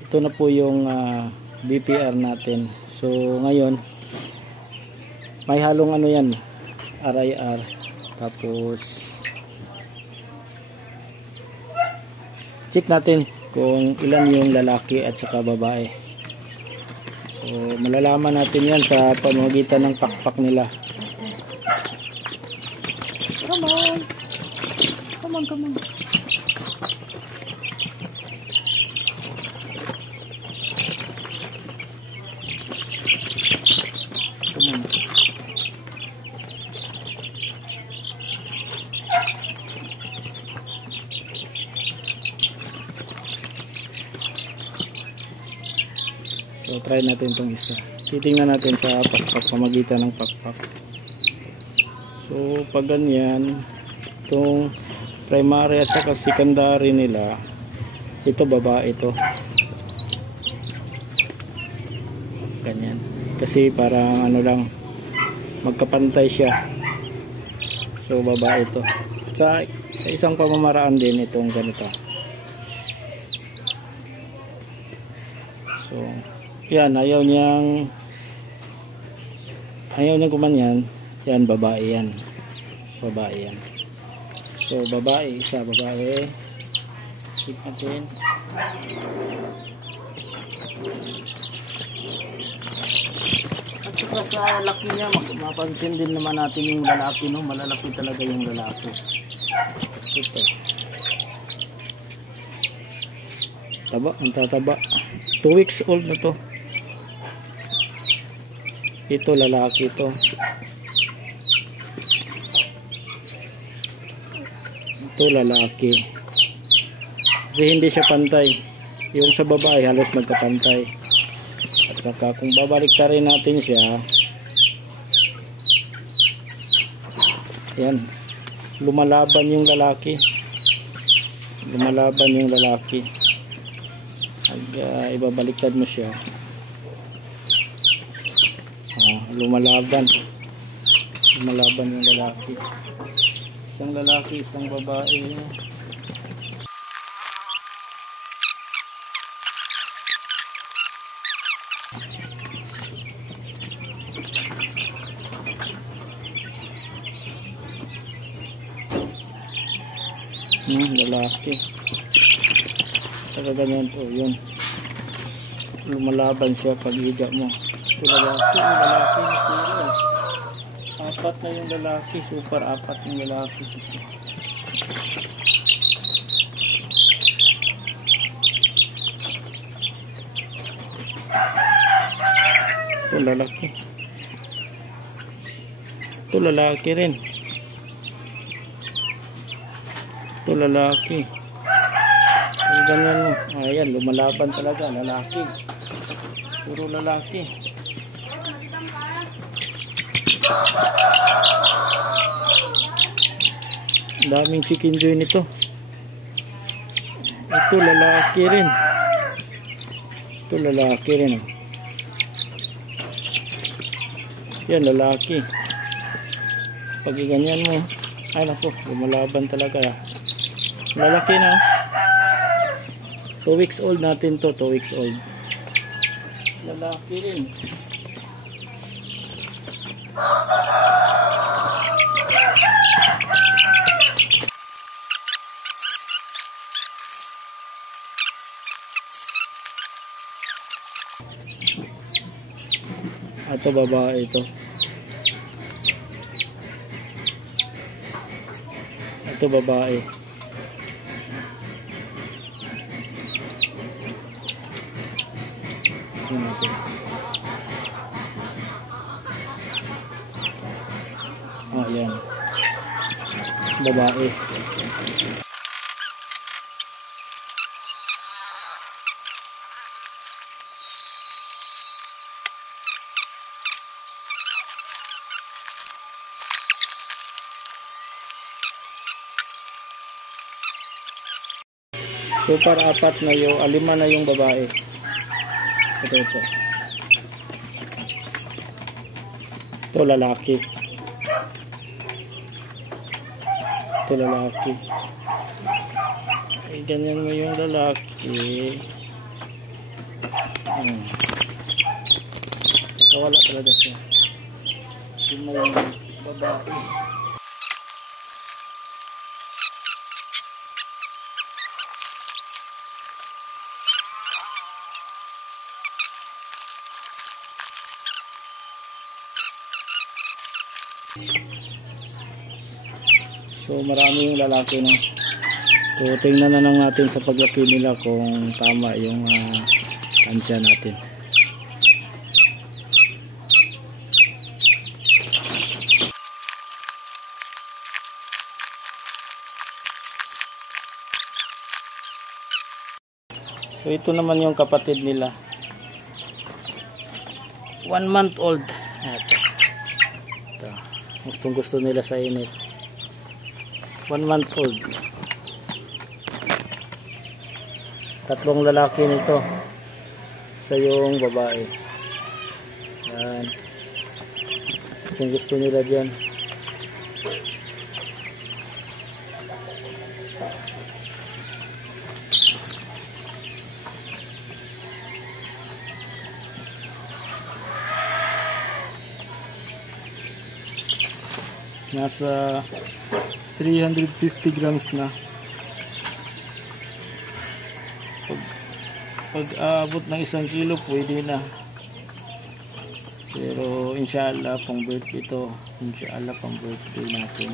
ito na po yung BPR natin. So ngayon may halong ano yan, RIR, tapos check natin kung ilan yung lalaki at saka babae. So malalaman natin yan sa pamamagitan ng pakpak nila. Come on, come on, come on. So try natin itong isa. Titingnan natin sa pakpak, pamagitan ng pakpak. So pag ganyan, itong primary at saka secondary nila, ito babae ito. Ganyan. Kasi parang ano lang, magkapantay siya. So babae ito. Sa isang pamamaraan din itong ganito. So yan, ayaw niyang kumanyan. Yan, babae yan. Babae yan. So babae, isa babae. Check natin. At saka sa laki niya, mapansin din naman natin yung lalaki, no? Malalaki talaga yung lalaki. Ito. Taba, ang tataba. 2 weeks old na to. Ito lalaki to. Ito lalaki. Kasi hindi siya pantay. Yung sa babae halos magkapantay. At saka kung babalik ta rin natin siya, yan, lumalaban yung lalaki. Lumalaban yung lalaki. Pag ibabaliktad mo siya, lumalaban yung lalaki. Isang lalaki, isang babae. Lalaki. Saka ganyan po, yun, lumalaban siya pag higa mo. Ito lalaki, yung lalaki puro. Apat na yung lalaki, super apat yung lalaki. Ito lalaki. Ito lalaki rin. Ito lalaki. Ang ganyan mo. Ayan, lumalaban talaga. Lalaki. Puro lalaki. Daming chicken joy nito. Ito lalaki rin. Ito lalaki rin. Yan, lalaki. Pag ganyan mo, ay naku, lumalaban talaga. Lalaki na. 2 weeks old natin to, 2 weeks old. Lalaki rin. Ito babae ito. Ito babae. Oh, yan. Babae. So para apat na yung, 5 na yung babae. Ito. Ito lalaki. Ito lalaki. Ay, ganyan mo yung lalaki. Nakawala talaga siya. Yun mo yung babae. So marami yung lalaki na. So tingnan na lang natin sa paglaki nila kung tama yung tansya natin. So ito naman yung kapatid nila. 1 month old. Ito. Gustong gusto nila sa init. 1 month old. 3 lalaki nito. Sa yung babae. Yan. Gustong gusto nila dyan. Nasa 350 grams na. Pag aabot ng 1 kilo pwede na. Pero inshallah pang birthday ito. Inshallah pang birthday natin.